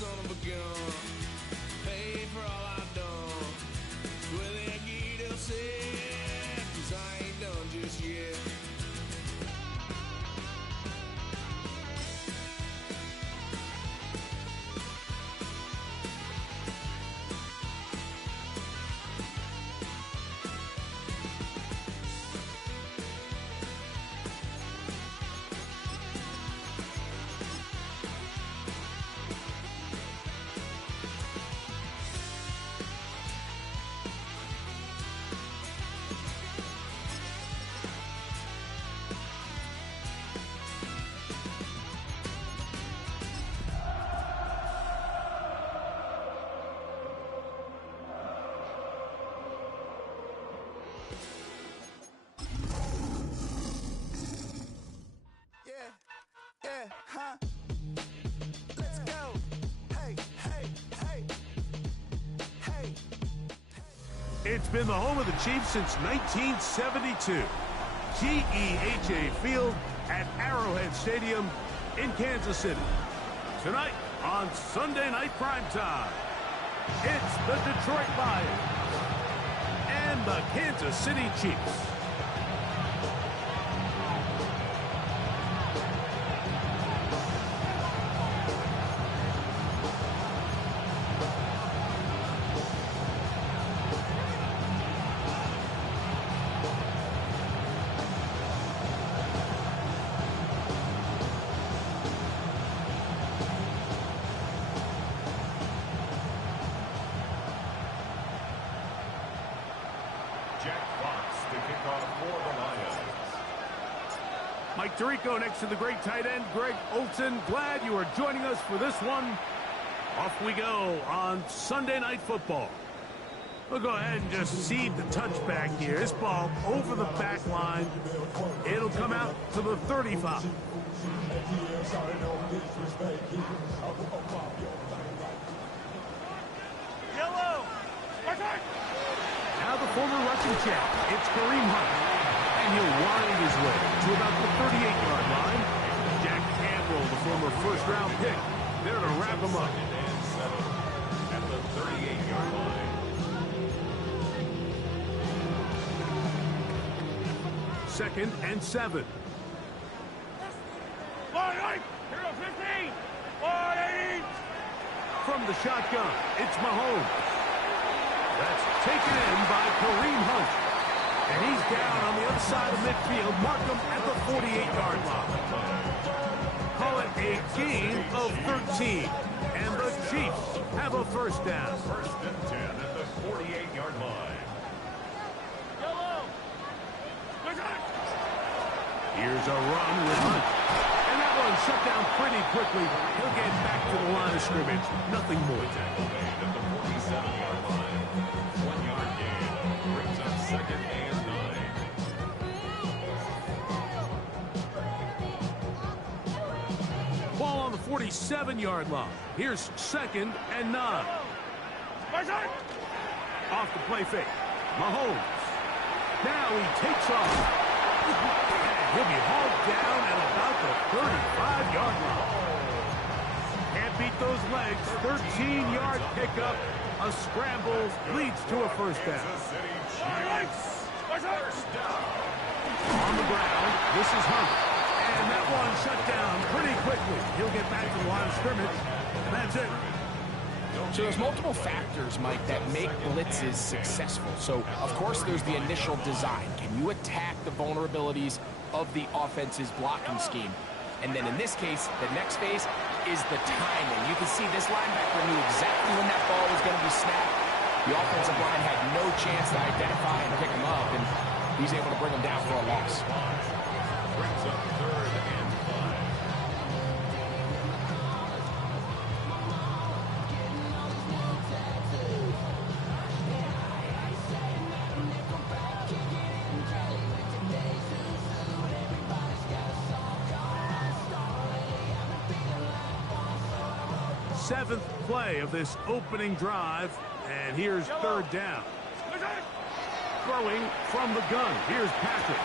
son of a gun. Pay for all I've done. Suele aquí they'll say, 'cause I ain't done just yet. It's been the home of the Chiefs since 1972. GEHA Field at Arrowhead Stadium in Kansas City. Tonight on Sunday Night Primetime, it's the Detroit Lions and the Kansas City Chiefs. Mike Tirico next to the great tight end, Greg Olson. Glad you are joining us for this one. Off we go on Sunday Night Football. We'll go ahead and just seed the touchback here. This ball over the back line. It'll come out to the 35. Yellow! Now the former rushing champ, it's Kareem Hunt. And he'll wind his way to about the 38-yard line. Jack Campbell, the former first-round pick, there to wrap him up. At the 38-yard line. Second and 7. Hero 15! 48! From the shotgun, it's Mahomes. That's taken in by Kareem Hunt. And he's down on the other side of midfield. Mark him at the 48-yard line. Call it a gain of 13. And the Chiefs have a first down. First and 10 at the 48-yard line. Yellow! Here's a run with Hunt. And that one shut down pretty quickly. He'll get back to the line of scrimmage. Nothing more. Tackle made at the 47-yard line. 1-yard gain. Brings up second and 9. Ball on the 47-yard line. Here's second and 9. Off the play fake. Mahomes. Now he takes off. And he'll be hauled down at about the 35-yard line. Can't beat those legs. 13-yard pickup. A scramble leads to a first down. Kansas City Chiefs. First down. On the ground, this is Hunt. And that one shut down pretty quickly. He'll get back to the line of scrimmage, and that's it. So there's multiple factors, Mike, that make blitzes successful. So, of course, there's the initial design. Can you attack the vulnerabilities of the offense's blocking scheme? And then in this case, the next phase is the timing. You can see this linebacker knew exactly when that ball was going to be snapped. The offensive line had no chance to identify and pick him up, and he's able to bring him down for a loss. Brings up third and 5. Seventh play of this opening drive, and here's third down. Throwing from the gun. Here's Patrick.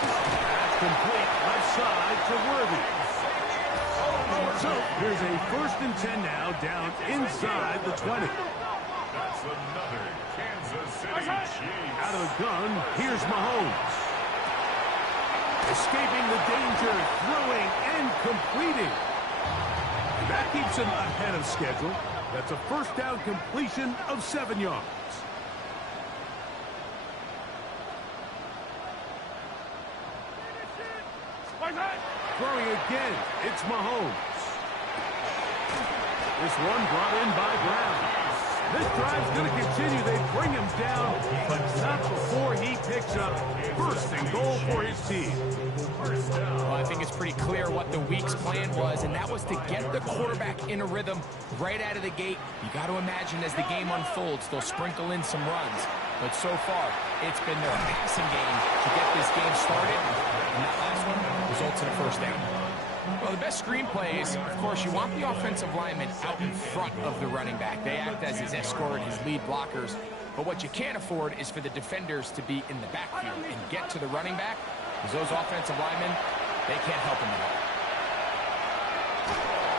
That's complete left side to Worthy. So here's a 1st and 10 now, down inside the 20. That's another Kansas City Chiefs. Out of the gun, here's Mahomes. Escaping the danger, throwing and completing. And that keeps him ahead of schedule. That's a 1st down completion of 7 yards. Throwing again, it's Mahomes. This one brought in by Brown. This drive's going to continue. They bring him down, but not before he picks up 1st and goal for his team. Well, I think it's pretty clear what the week's plan was, and that was to get the quarterback in a rhythm right out of the gate. You got to imagine as the game unfolds, they'll sprinkle in some runs. But so far, it's been their passing game to get this game started, and that last one results in a 1st down. Well, the best screenplay is, of course, you want the offensive lineman out in front of the running back. They act as his escort, his lead blockers. But what you can't afford is for the defenders to be in the backfield and get to the running back, because those offensive linemen, they can't help him at all.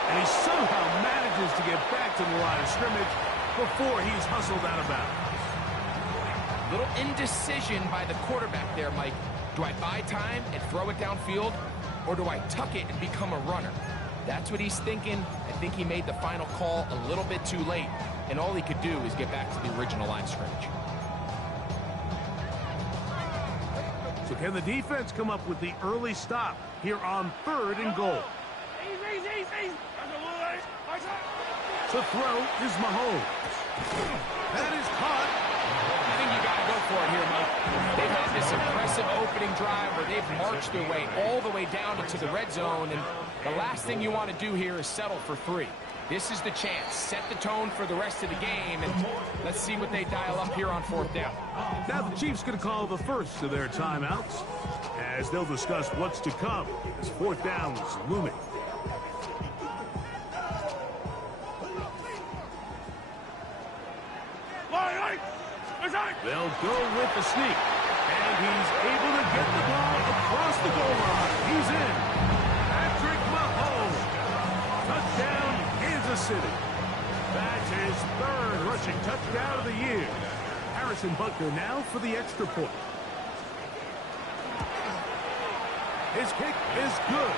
And he somehow manages to get back to the line of scrimmage before he's hustled out of bounds. Little indecision by the quarterback there, Mike. Do I buy time and throw it downfield, or do I tuck it and become a runner? That's what he's thinking. I think he made the final call a little bit too late, and all he could do is get back to the original line of scrimmage. So can the defense come up with the early stop here on 3rd and goal? The throw is Mahomes. That is caught. I think you got to go for it here, Mike. They've had this impressive opening drive where they've marched their way all the way down into the red zone, and the last thing you want to do here is settle for 3. This is the chance. Set the tone for the rest of the game, and let's see what they dial up here on 4th down. Now the Chiefs going to call the first of their timeouts as they'll discuss what's to come as 4th down is looming. They'll go with the sneak, and he's able to get the ball across the goal line. He's in. Patrick Mahomes. Touchdown, Kansas City. That's his 3rd rushing touchdown of the year. Harrison Butker now for the extra point. His kick is good,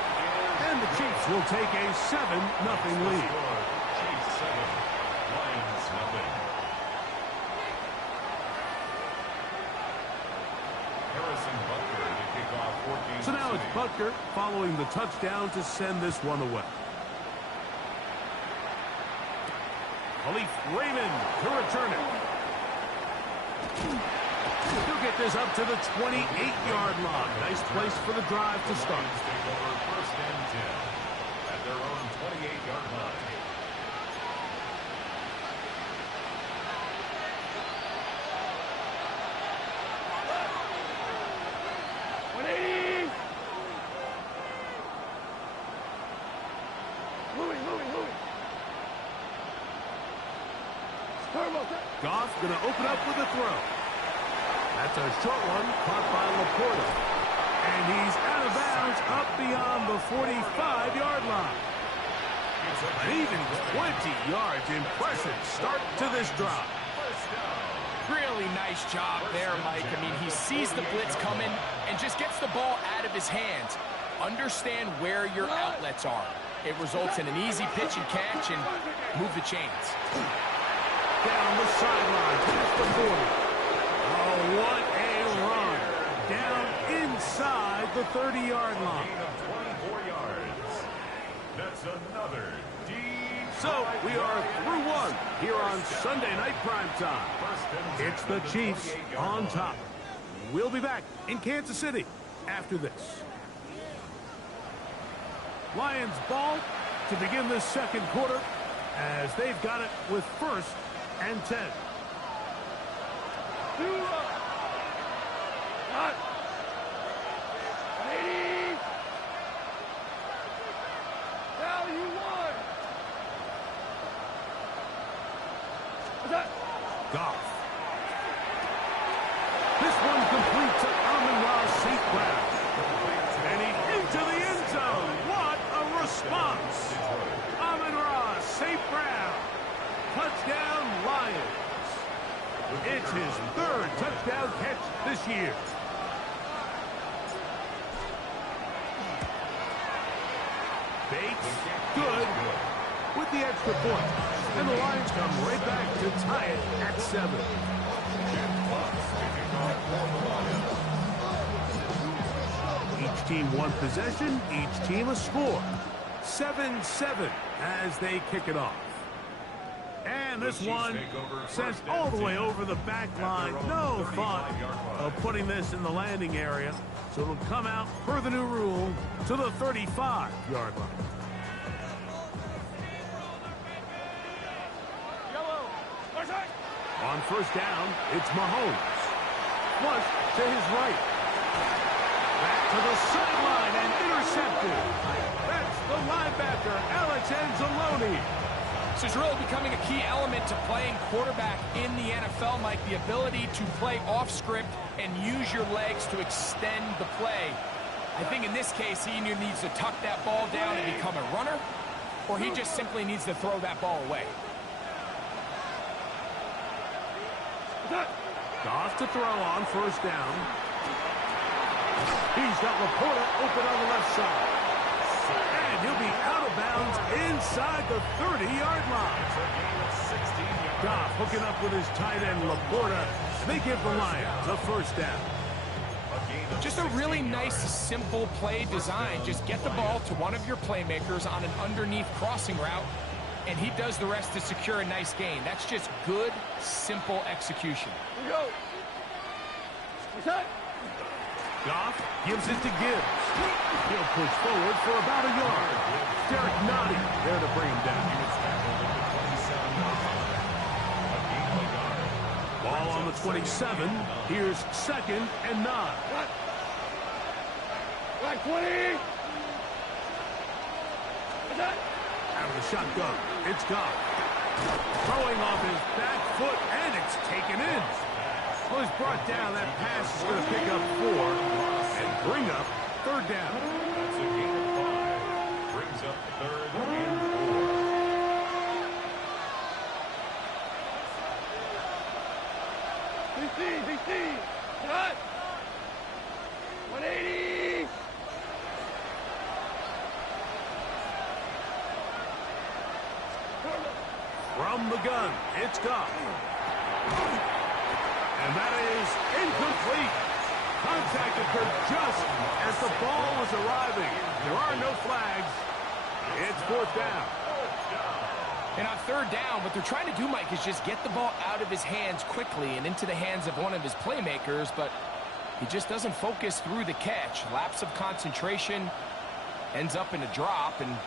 and the Chiefs will take a 7-0 lead. Chiefs 7, Lions nothing. Harrison Butker to kick off 14. So now it's Butker following the touchdown to send this one away. Khalif Raymond to return it. He'll get this up to the 28-yard line. Nice place for the drive to start. Take over 1st and 10 at their own 28-yard line. Goff going to open up with a throw. That's a short one caught by Laporta. And he's out of bounds up beyond the 45-yard line. An even 20 yards. Impressive start to this drive. Really nice job there, Mike. I mean, he sees the blitz coming and just gets the ball out of his hands. Understand where your outlets are. It results in an easy pitch and catch and move the chains. Down the sideline, past the 40. Oh, what a run. Down inside the 30-yard line. Gain of 24 yards. That's another deep. So we are through one here on Sunday Night Primetime. It's the Chiefs on top. We'll be back in Kansas City after this. Lions ball to begin this 2nd quarter as they've got it with 1st and 10. Goff. This one complete to Amon-Ra St. Brown. And he's into the end zone. What a response. this year. Bates, good, with the extra point. And the Lions come right back to tie it at 7. Each team one possession, each team a score. 7-7 as they kick it off. And this one sent all the way over the back line. No thought of putting this in the landing area. So it'll come out per the new rule to the 35-yard line. On first down, it's Mahomes. Flush to his right. Back to the sideline and intercepted. That's the linebacker, Alex Anzalone. This is really becoming a key element to playing quarterback in the NFL, Mike. The ability to play off script and use your legs to extend the play. I think in this case, he either needs to tuck that ball down and become a runner, or he just simply needs to throw that ball away. Goff to throw on first down. He's got Laporta open on the left side. And he'll be out of bounds inside the 30-yard line. Goff hooking up with his tight end Laporta. They give the Lions a first down. Just a really nice, simple play design. Just get the ball to one of your playmakers on an underneath crossing route, and he does the rest to secure a nice gain. That's just good, simple execution. Goff gives it to Gibbs. He'll push forward for about a yard. Derek Nottie there to bring him down. Ball on the 27. Here's 2nd and 9. Black 20. Out of the shotgun, it's Goff. Throwing off his back foot, and it's taken in. Well, he's brought down. That pass is going to pick up 4 and bring up 3rd down. That's a gain of 5. Brings up 3rd and 4. 16. Cut. 180. From the gun, it's Goff. And that is incomplete. Contact occurred just as the ball was arriving. There are no flags. It's 4th down. And on 3rd down, what they're trying to do, Mike, is just get the ball out of his hands quickly and into the hands of one of his playmakers, but he just doesn't focus through the catch. Lapse of concentration, ends up in a drop, and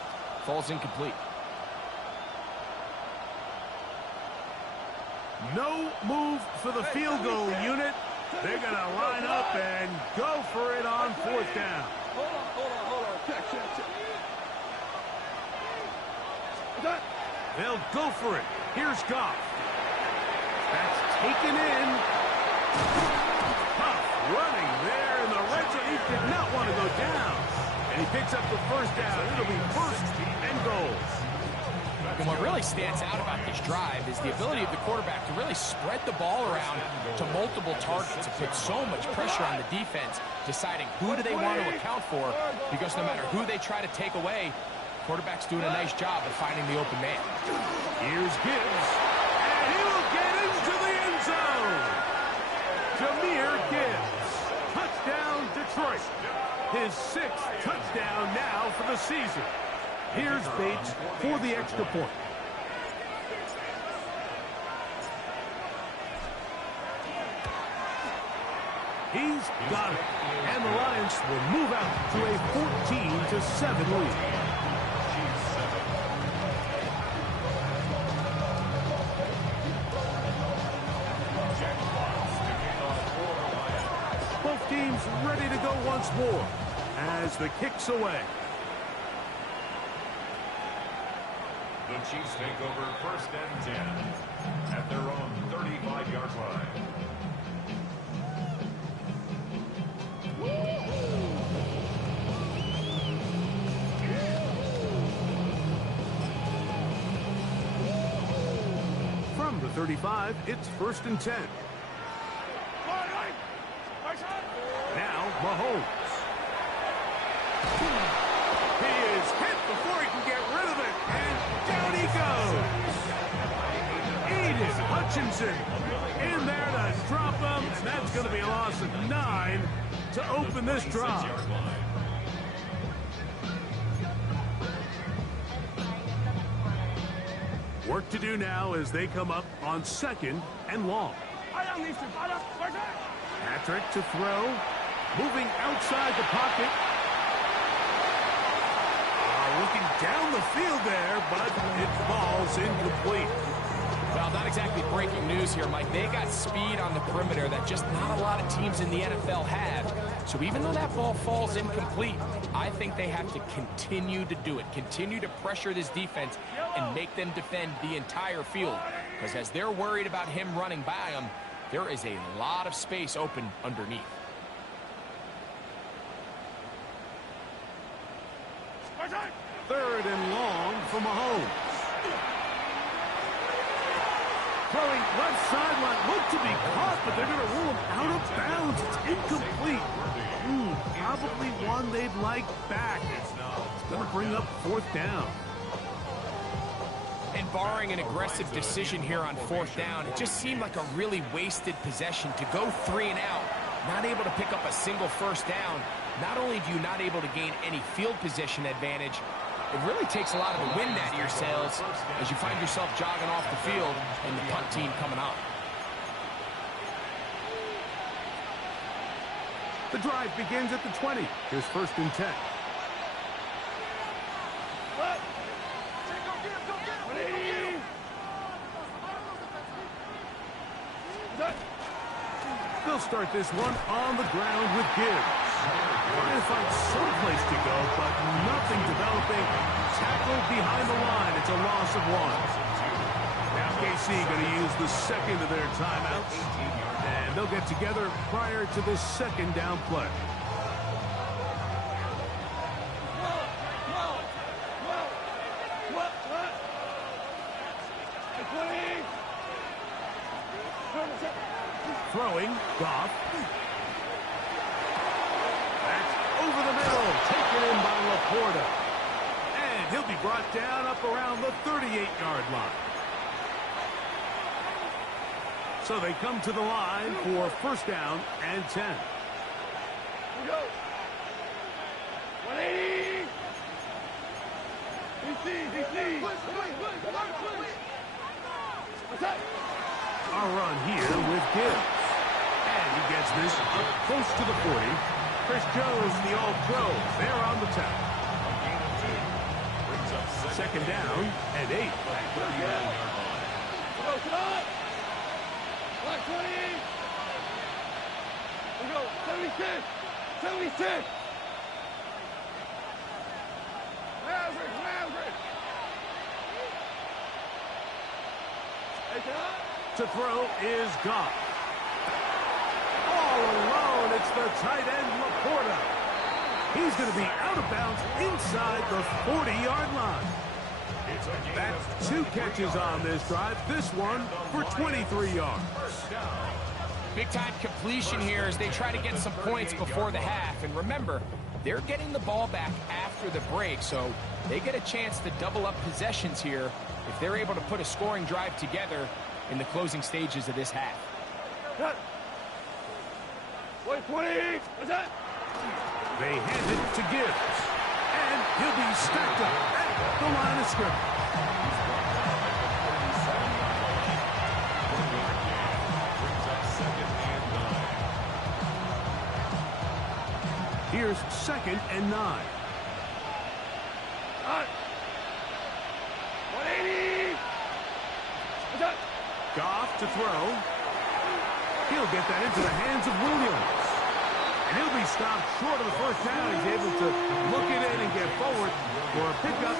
falls incomplete. No move for the field goal unit. They're going to line up and go for it on 4th down. Hold on. Check. They'll go for it. Here's Goff. That's taken in. Tough running there in the red zone. He did not want to go down. And he picks up the first down. It'll be 1st and goal. And what really stands out about this drive is the ability of the quarterback to really spread the ball around to multiple targets and put so much pressure on the defense, deciding who do they want to account for, because no matter who they try to take away, quarterback's doing a nice job of finding the open man. Here's Gibbs, and he will get into the end zone. Jahmyr Gibbs, touchdown Detroit. His 6th touchdown now for the season. Here's Bates for the extra point. He's got it. And the Lions will move out to a 14-7 lead. Both teams ready to go once more as the kick's away. The Chiefs take over 1st and 10 at their own 35-yard line. From the 35, it's 1st and 10. Mahomes. He is hit before he can get rid of it, and down he goes. Eden Hutchinson in there to drop him, and that's going to be a loss of 9 to open this drive. Work to do now as they come up on 2nd and long. Patrick to throw, moving outside the pocket. Looking down the field there, but it falls incomplete. Well, not exactly breaking news here, Mike. They got speed on the perimeter that just not a lot of teams in the NFL have. So even though that ball falls incomplete, I think they have to continue to do it. Continue to pressure this defense and make them defend the entire field. Because as they're worried about him running by them, there is a lot of space open underneath. Third and long for Mahomes. Throwing left sideline, looked to be caught, but they're going to rule him out of bounds. It's incomplete. Probably one they'd like back. It's going to bring up 4th down. And barring an aggressive decision here on 4th down, it just seemed like a really wasted possession to go 3 and out, not able to pick up a single 1st down. Not only do you not able to gain any field position advantage, it really takes a lot of the wind out of your sails as you find yourself jogging off the field and the punt team coming on. The drive begins at the 20. Here's 1st and 10. They'll start this one on the ground with Gibbs. Trying to find some place to go, but nothing developing. Tackled behind the line. It's a loss of 1. Now KC going to use the 2nd of their timeouts. And they'll get together prior to the 2nd down play. Throwing, Goff. That's over the middle, taken in by Laporta. And he'll be brought down up around the 38-yard line. So they come to the line for 1st down and 10. Here we go. 180. DC. What's that? A run here with Gibbs. And he gets this up close to the 40. Chris Jones, the All-Pro, there on the tackle. 2nd down and 8. Black 20. We go. 76. Maverick. To throw is Goff. All alone, it's the tight end, Laporta. He's going to be out of bounds inside the 40-yard line. That's 2 catches on this drive. This one for 23 yards. Big-time completion here as they try to get some points before the half. And remember, they're getting the ball back after the break, so they get a chance to double up possessions here if they're able to put a scoring drive together in the closing stages of this half. Cut. 20. What's that? They hand it to Gibbs. And he'll be stacked up at the line of scrimmage. Here's 2nd and 9. 180. What's that? Goff to throw. He'll get that into the hands of Williams. And he'll be stopped short of the 1st down. He's able to look it in and get forward for a pickup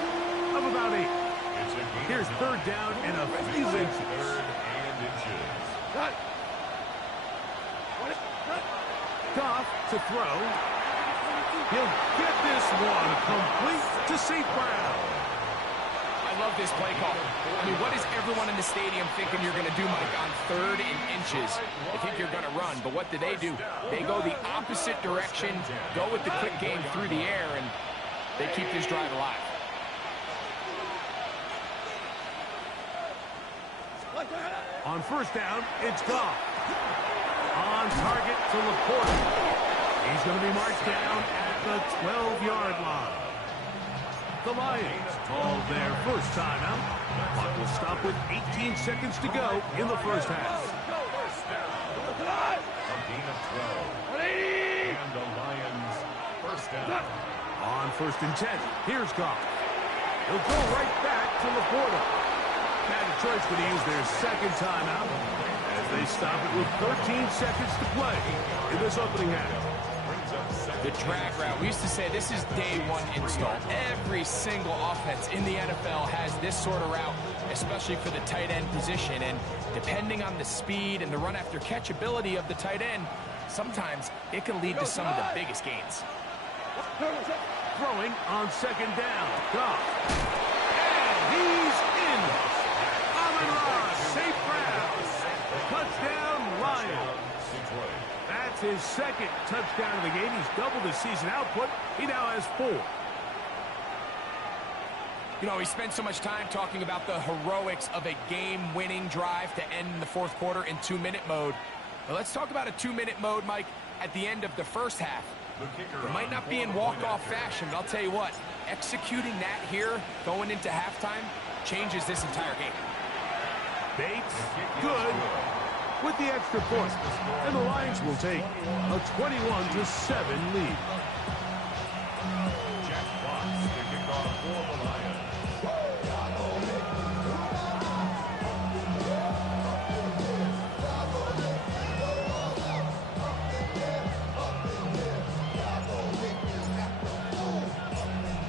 of about 8. Here's 3rd down and a few inches. Cut. Goff to throw. He'll get this one complete to St. Brown. I love this play call. I mean, what is everyone in the stadium thinking you're going to do, Mike, on 3rd and inches? They think you're going to run, but what do? They go the opposite direction, go with the quick game through the air, and they keep this drive alive. On first down, it's Goff. On target to Laporta. He's going to be marched down at the 12-yard line. The Lions call their first timeout. Clock will stop with 18 seconds to go in the first half. A gain of 12. And the Lions first down. On first and 10, here's Goff. He'll go right back to Laporta. Now Detroit's going to use their second timeout as they stop it with 13 seconds to play in this opening half. The drag route, we used to say this is day one install. Every single offense in the NFL has this sort of route, especially for the tight end position. And depending on the speed and the run after catch ability of the tight end, sometimes it can lead to some of the biggest gains. Throwing on second down. Goff. And he's in. Amon-Ra, safe round. Touchdown, Lions. That's his second touchdown of the game. He's doubled his season output. He now has 4. You know, we spent so much time talking about the heroics of a game-winning drive to end the fourth quarter in 2-minute mode. But let's talk about a 2-minute mode, Mike, at the end of the first half. It might not be in walk-off fashion, but I'll tell you what, executing that here, going into halftime, changes this entire game. Bates, good, with the extra point. And the Lions will take a 21-7 lead. Jack Fox, the kickoff for the Lions.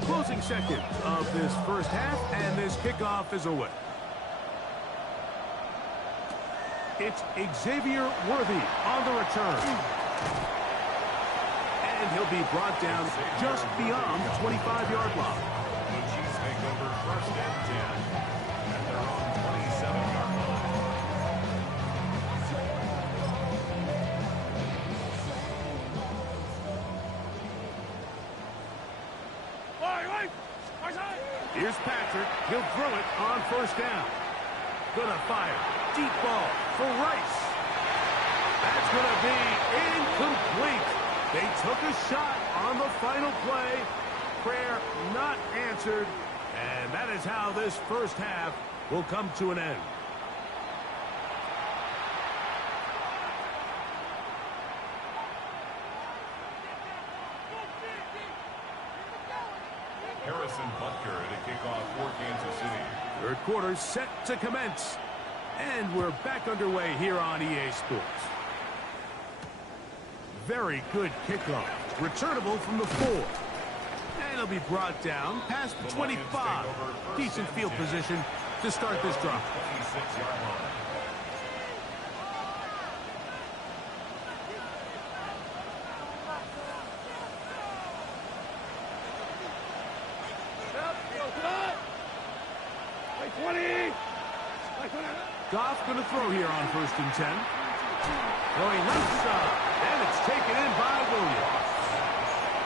Closing seconds of this first half, and this kickoff is away. It's Xavier Worthy on the return. And he'll be brought down just beyond the 25-yard line. The Chiefs take over first and 10 at their own 27-yard line. Here's Patrick. He'll throw it on first down. Gonna fire. Deep ball for Rice. That's gonna be incomplete. They took a shot on the final play. Prayer not answered. And that is how this first half will come to an end. Harrison Butker to kick off for Kansas City. Third quarter set to commence. And we're back underway here on EA Sports. Very good kickoff. Returnable from the 4. And he'll be brought down past the 25. Decent field position to start this drive. 26-yard line. Goff going to throw here on first and 10. Going left side, and it's taken in by Williams.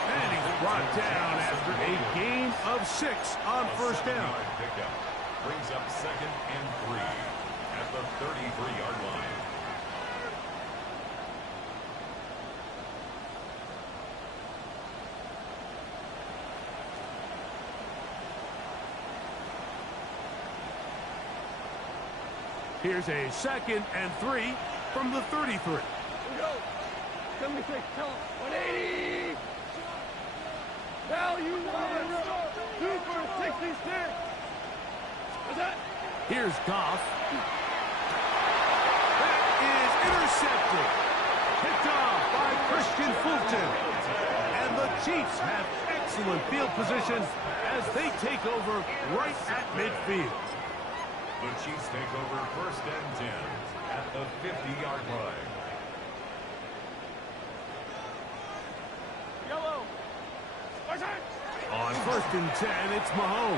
And he's brought down after a gain of 6 on first down. Pickup brings up second and 3 at the 33-yard line. Here's a second and 3 from the 33. Here we go. 76, tell him. 180. Value one. 2 for 66. What's that? Here's Goff. That is intercepted. Picked off by Christian Fulton. And the Chiefs have excellent field position as they take over right at midfield. The Chiefs take over first and 10 at the 50-yard line. Yellow. On first and 10, it's Mahomes.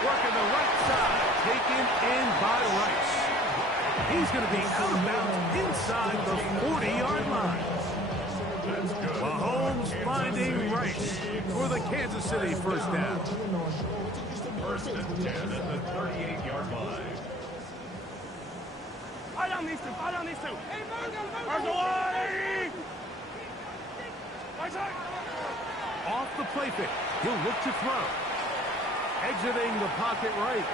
Working the right side. Taken in by Rice. He's going to be out of bounds inside the 40-yard line. Mahomes finding Rice for the Kansas City first down. First and 10 at the 38-yard line. Fight on these two. Fight on these two. Arms away. Right side. Off the play fake. He'll look to throw. Exiting the pocket right.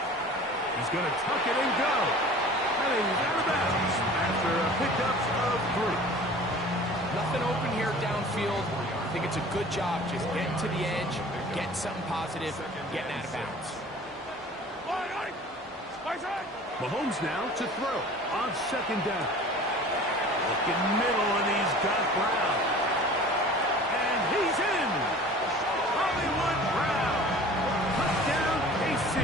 He's going to tuck it and go. Heading out of bounds after a pickup of 3. Nothing open here downfield. I think it's a good job just getting to the edge, getting something positive, getting out of bounds. Mahomes now to throw on second down. Looking middle, and he's got Brown. And he's in. Hollywood Brown. Touchdown, KC.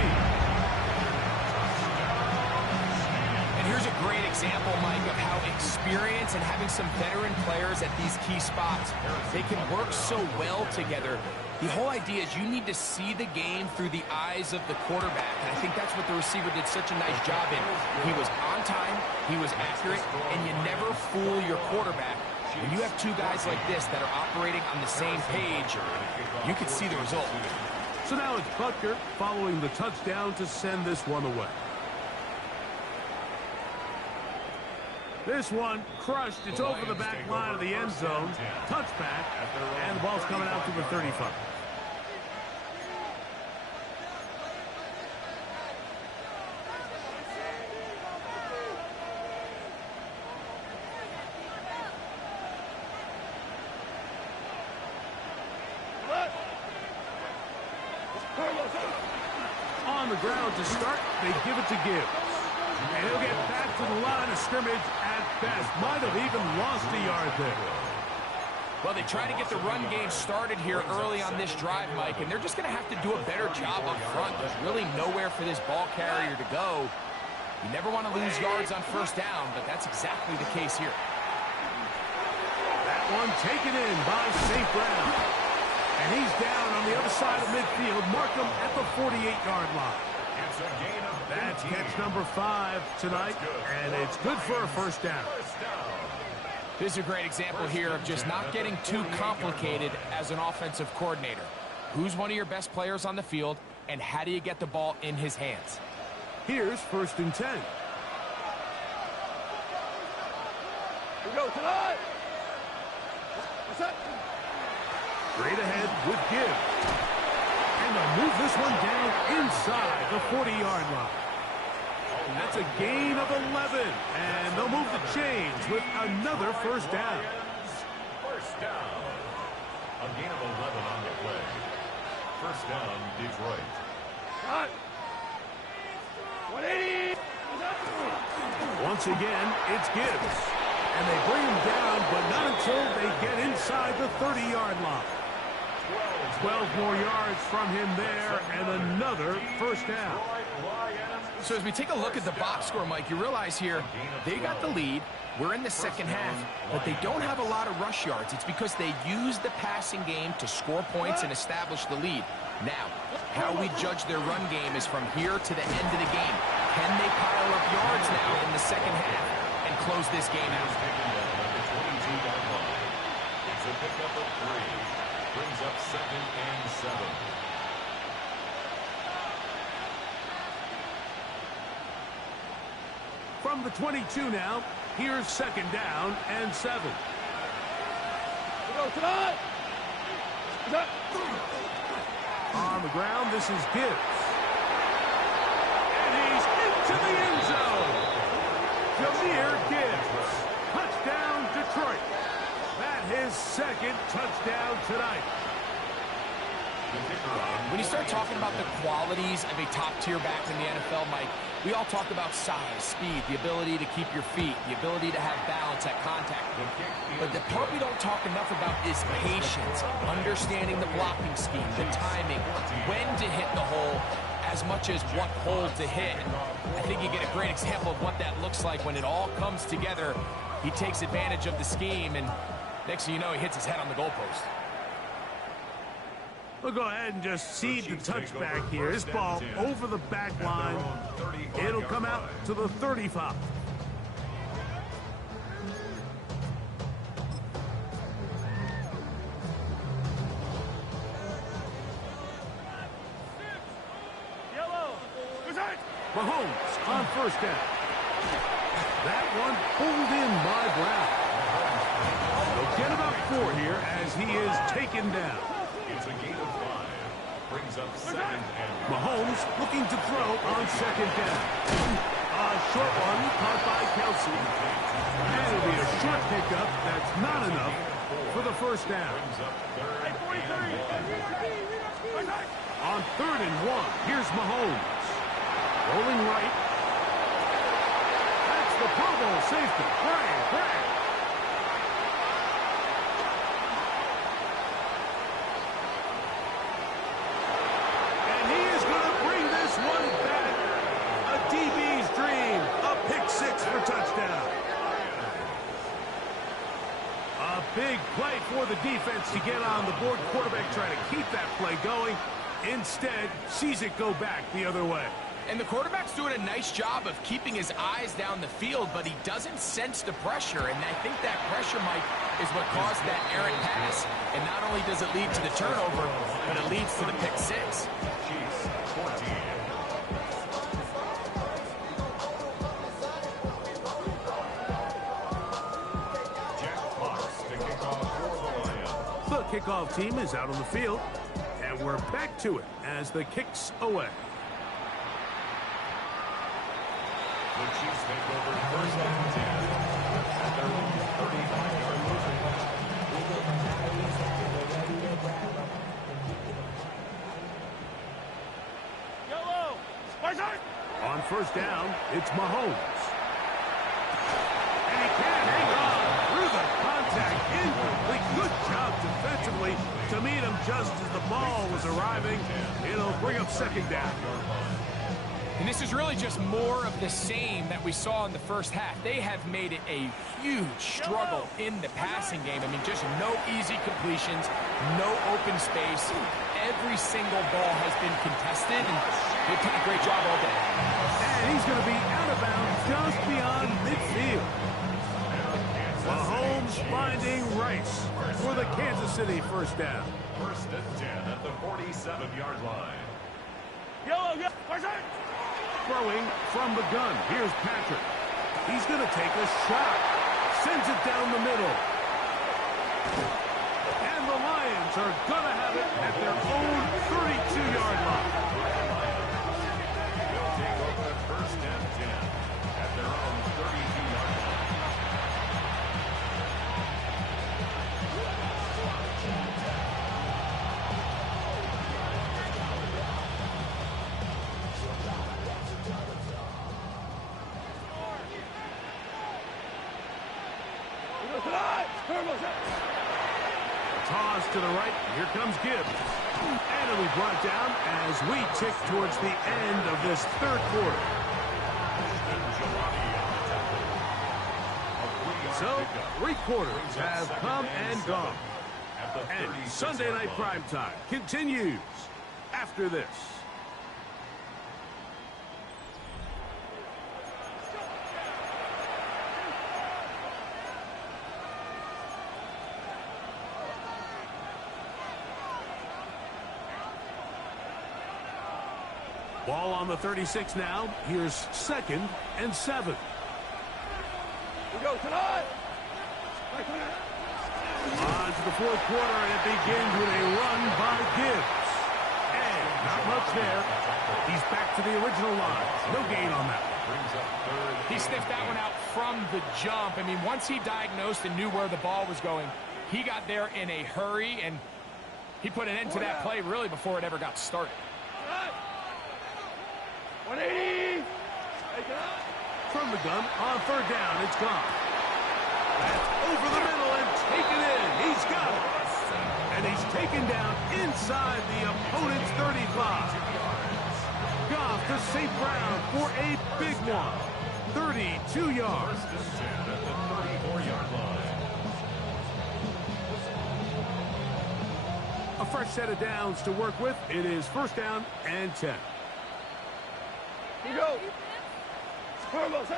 And here's a great example, Mike, of how experience and having some veteran players at these key spots, they can work so well together. The whole idea is you need to see the game through the eyes of the quarterback. And I think that's what the receiver did such a nice job in. He was on time, he was accurate, and you never fool your quarterback. When you have two guys like this that are operating on the same page, you can see the result. So now it's Butker following the touchdown to send this one away. This one crushed. It's over the back line of the end zone. Touchback, and the ball's coming out to the 35. On the ground to start, they give it to Gibbs. And he'll get back to the line of scrimmage at best. Might have even lost a yard there. Well, they try to get the run game started here early on this drive, Mike, and they're just going to have to do a better job up front. There's really nowhere for this ball carrier to go. You never want to lose yards on first down, but that's exactly the case here. That one taken in by St. Brown. And he's down on the other side of midfield. Markham at the 48-yard line. That's catch number 5 tonight, and it's good for a first down. This is a great example here of just not getting too complicated as an offensive coordinator. Who's one of your best players on the field, and how do you get the ball in his hands? Here's first and 10. We go tonight. What's that? Straight ahead with Gibbs. And they'll move this one down inside the 40-yard line. That's a gain of 11. And they'll move the chains with another first down. First down. A gain of 11 on the play. First down, Detroit. Cut. 180. Once again, it's Gibbs. And they bring him down, but not until they get inside the 30-yard line. 12 more yards from him there, and another first down. So as we take a look at the box score, Mike, you realize here they got the lead. We're in the second half, but they don't have a lot of rush yards. It's because they use the passing game to score points and establish the lead. Now, how we judge their run game is from here to the end of the game. Can they pile up yards now in the second half and close this game out? It's a pickup of 3. Brings up 2nd and 7. From the 22 now, here's second down and 7. We go tonight. On the ground, this is Gibbs. And he's into the end zone. Jahmyr Gibbs. Touchdown, Detroit. That his second touchdown tonight. When you start talking about the qualities of a top-tier back in the NFL, Mike, we all talk about size, speed, the ability to keep your feet, the ability to have balance at contact. But the part we don't talk enough about is patience, understanding the blocking scheme, the timing, when to hit the hole, as much as what hole to hit. I think you get a great example of what that looks like when it all comes together. He takes advantage of the scheme, and next thing you know, he hits his head on the goalpost. We'll go ahead and just cede the touchback here. This ball over the back line. It'll come out to the 35. Mahomes on first down. That one pulled in by Brown. They'll get about 4 here as he is taken down. It's a gain of 5. Brings up second and Mahomes looking to throw on second down. A short one caught by Kelsey. And it'll be a short pickup. That's not enough for the first down. On 3rd and 1, here's Mahomes. Rolling right. That's the Pro Bowl safety. Bragg. And he is going to bring this one back. A DB's dream. A pick 6 for touchdown. A big play for the defense to get on the board. Quarterback trying to keep that play going. Instead, sees it go back the other way. And the quarterback's doing a nice job of keeping his eyes down the field, but he doesn't sense the pressure. And I think that pressure, Mike, is what caused that errant pass. And not only does it lead to the turnover, but it leads to the pick 6. Chiefs 14. Jack Fox to kick off for the Lions. The kickoff team is out on the field. And we're back to it as the kick's away. The Chiefs take over first and 10 at their own 35-yard line. On first down, it's Mahomes. And he can't hang on through the contact. Incomplete. Good job defensively to meet him just as the ball was arriving. It'll bring up second down. And this is really just more of the same that we saw in the first half. They have made it a huge struggle in the passing game. I mean, just no easy completions, no open space. Every single ball has been contested, and they've done a great job all day. And he's going to be out of bounds just beyond midfield. Mahomes finding Rice for the Kansas City first down. First and 10 at the 47-yard line. Throwing from the gun. Here's Patrick. He's going to take a shot. Sends it down the middle. And the Lions are going to have it at their own 32-yard line. They'll take over first and 10 at their own 32-yard line. Toss to the right. Here comes Gibbs. And it'll be brought down as we tick towards the end of this third quarter. So, 3 quarters have come and gone. And Sunday Night Primetime continues after this. Ball on the 36 now. Here's 2nd and 7. We go tonight. On to the 4th quarter, and it begins with a run by Gibbs. And not much there. He's back to the original line. No gain on that one. He sniffed that one out from the jump. I mean, once he diagnosed and knew where the ball was going, he got there in a hurry, and he put an end to that play really before it ever got started. 180. From the gun, on 3rd down, it's gone. That's over the middle and taken in. He's got it. And he's taken down inside the opponent's 35. Goff to St. Brown for a big one. 32 yards. First and 10 at the 34-yard line. A fresh set of downs to work with. It is first down and 10. Here you go. Carlos.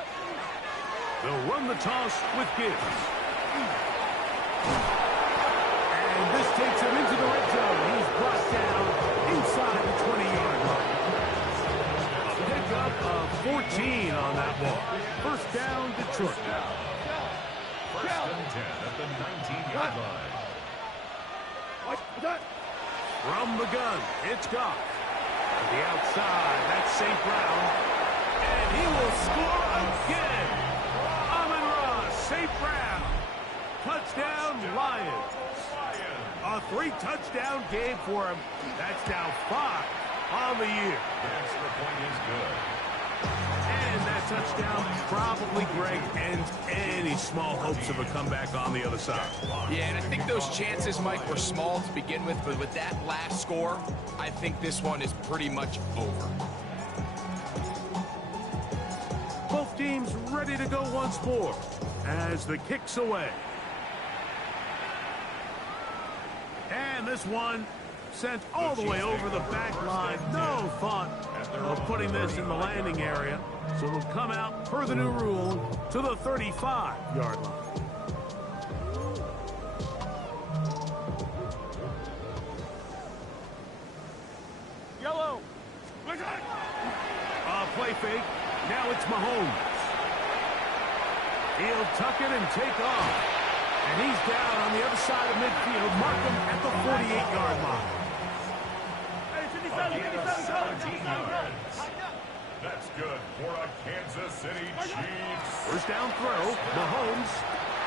They'll run the toss with Gibbs. And this takes him into the red zone. He's brought down inside the 20-yard line. A pickup of 14 on that ball. First down, Detroit. First and 10 at the 19-yard line. From the gun, it's Goff. To the outside, that's St. Brown. And he will score again. Amon-Ra, St. Brown. Touchdown, Lions. A 3-touchdown game for him. That's now 5 on the year. The extra point is good. And that touchdown probably, Greg, ends any small hopes of a comeback on the other side. Yeah, and I think those chances, Mike, were small to begin with, but with that last score, I think this one is pretty much over. Both teams ready to go once more as the kick's away. And this one sent all the way over the back line. No thought of putting this in the landing area. So it'll come out, per the new rule, to the 35-yard line. Yellow. Play fake. Now it's Mahomes. He'll tuck it and take off. And he's down on the other side of midfield. Mark him at the 48-yard line. That's good for a Kansas City Chiefs. First down throw. Mahomes.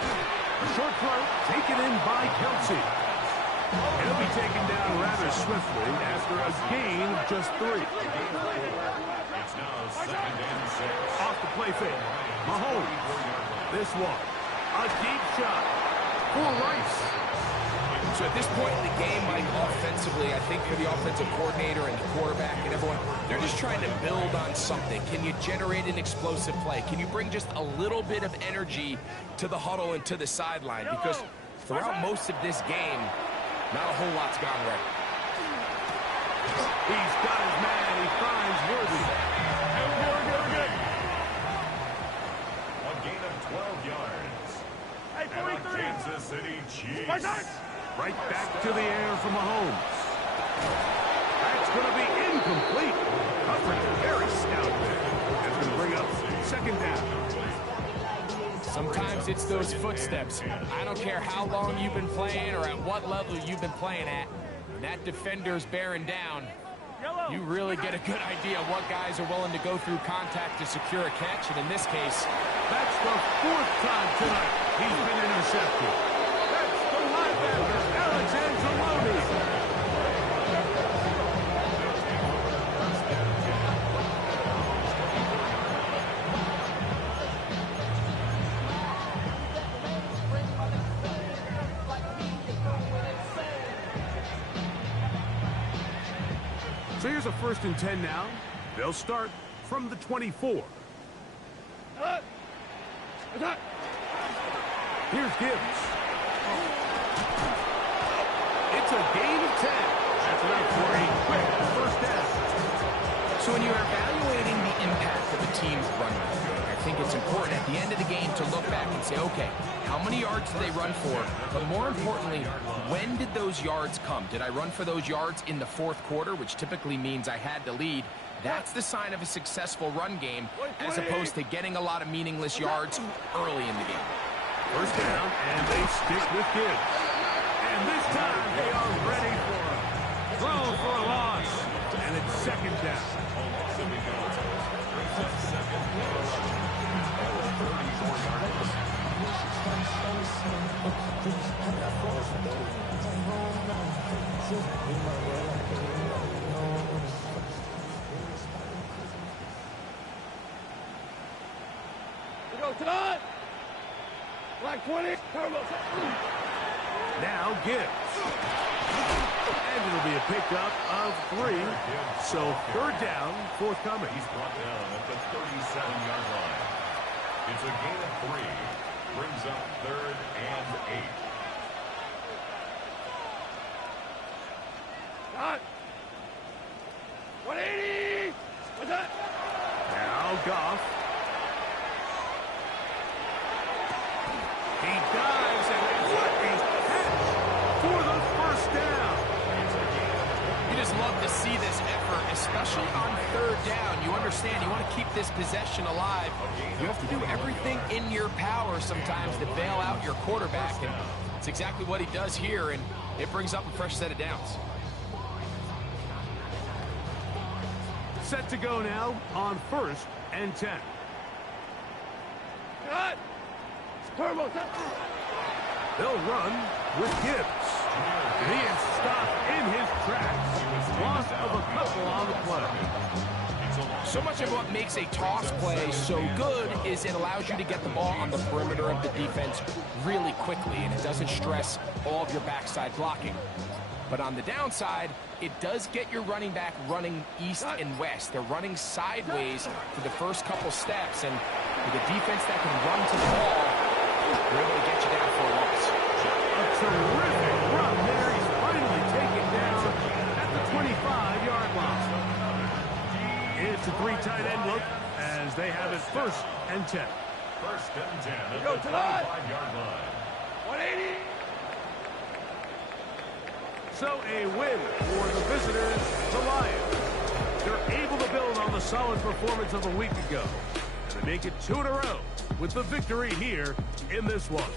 A short throw taken in by Kelsey. He'll be taken down rather swiftly after a gain of just 3. It's now second and 6. Off the play fake. Mahomes. This one. A deep shot for Rice. So at this point in the game, Mike, offensively, I think for the offensive coordinator and the quarterback and everyone, they're just trying to build on something. Can you generate an explosive play? Can you bring just a little bit of energy to the huddle and to the sideline? Because throughout most of this game, not a whole lot's gone right. He's got his man. He finds Worthy. A gain of 12 yards. And a Kansas City Chiefs. Right back to the air for Mahomes. That's going to be incomplete. Coverage very stout there. That's going to bring up second down. Sometimes it's those footsteps. I don't care how long you've been playing or at what level you've been playing at. When that defender's bearing down, you really get a good idea of what guys are willing to go through contact to secure a catch. And in this case, that's the 4th time tonight he's been intercepted. That's the linebacker, Alex Anzalone. So here's a 1st and 10 now. They'll start from the 24. Here's Gibbs. It's a gain of 10. That's enough for a quick first down. so when you're evaluating the impact of a team's run, I think it's important at the end of the game to look back and say, okay, how many yards did they run for? But more importantly, when did those yards come? Did I run for those yards in the 4th quarter, which typically means I had the lead? That's the sign of a successful run game, as opposed to getting a lot of meaningless yards early in the game. First down, and they stick with Gibbs. And this time, they are ready for him. Throw for a loss, and it's second down. We go, Todd! Black 20, Carlos. Now Gibbs. And it'll be a pickup of 3. So 3rd down, forthcoming. He's brought down at the 37-yard line. It's a gain of 3. Brings up 3rd and 8. off. He dives, and what a catch for the first down. You just love to see this effort, especially on third down. You understand, you want to keep this possession alive. You have to do everything in your power sometimes to bail out your quarterback, and it's exactly what he does here, and it brings up a fresh set of downs. Set to go now on 1st and 10. Cut! Turbo, set. They'll run with Gibbs. And he is stopped in his tracks. Loss of a couple on the play. So much of what makes a toss play so good is it allows you to get the ball on the perimeter of the defense really quickly, and it doesn't stress all of your backside blocking. But on the downside, it does get your running back running east and west. They're running sideways for the first couple steps, and with a defense that can run to the ball, they're able to get you down for a loss. A terrific run there. He's finally taken down at the 25-yard line. It's a 3 tight end look as they have it 1st and 10. 1st and 10 at Go the to that. 25-yard line. 180. So a win for the visitors, the Lions. They're able to build on the solid performance of a week ago. And they make it 2 in a row with the victory here in this one.